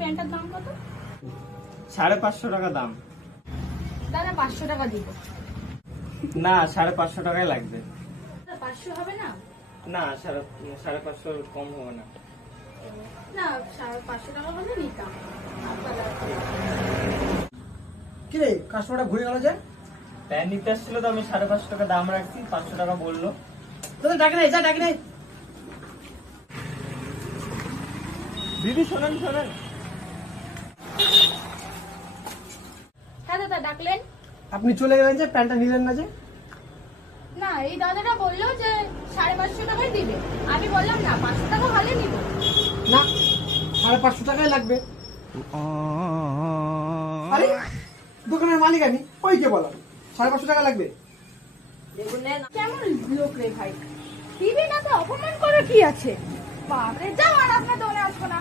প্যান্টটার দাম কত? 550 টাকা দাম। দাদা 500 টাকা দিব। না, 550 টাকাই লাগবে। 500 হবে না? না, 550 কম হবে না। না, 500 টাকা হলে নিতাম। কি রে, কাস্টমারটা ঘুরে গেল যে? প্যান্ট নিতে আসছিল তো, আমি 550 টাকা দাম রাখছি, 500 টাকা বললো। তোদের ডাকে নাই, যা ডাকে নাই। দিদি শোনেন শোনেন, হ্যাঁ দাদা, ডাকলেন? আপনি চলে গেলেন যে, প্যান্টটা নিলেন না যে? না, এই দাদাটা বললো যে 550 টাকায় দিবে। আমি বললাম না, 500 টাকা হলে নিব। না, 550 টাকাই লাগবে। আরে দোকানের মালিক আমি, ওই কে বললাম 550 টাকা লাগবে। কেমন লোক রে ভাই, দিবি না তো অপমান করে কি আছে? বাপরে, যাও আর আপনার দোকানে আসবো না।